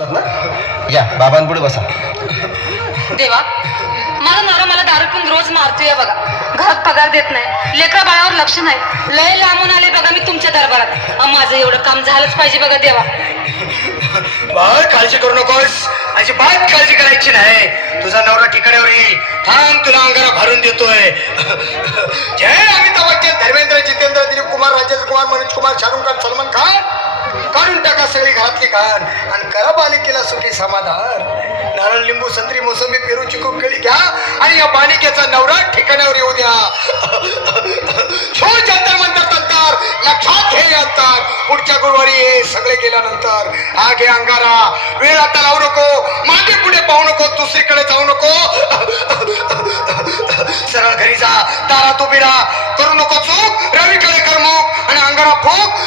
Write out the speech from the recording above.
या बाबांपुढे बसा. देवा माझा नवरा मला दारू पिऊन रोज मारतोय बघा. घरात पगार देत नाही लेकरा बाळावर लक्ष नाही. लय लांबून आले बघा मी तुमच्या दरबारात. माझं एवढं काम झालंच पाहिजे बघा देवा. बाळ काळजी करू नकोस. अजिबात काळजी करायची नाही. तुझा नवरा ठिकाण्यावर येईल. थांब तुला अंगारा भरून देतोय. जय अमिताभ बच्चन धर्मेंद्र जितेंद्र दिलीप कुमार राजेंद्र कुमार मनोज कुमार शाहरुख खान सलमान खान. सगळी घरातली घाण आणि करा बालिकेला सुखी समाधान. नारळ लिंबू संत्री मोसंबी पेरू चिकू केळी घ्या आणि या बालिकेचा नवरा ठिकाण्यावर येऊ द्या. जंतर मंतर तंतर लक्षात घे अंतर. पुढच्या गुरुवारी ये सगळे गेल्यानंतर हा घे अंगारा वेळ आता लावू नको मागे पुढे पाहू नको दुसरीकडे जाऊ नको. सरळ घरी जा दारात उभी राहा. करू नको चूक रवीकडे कर आणि अंगारा फूक.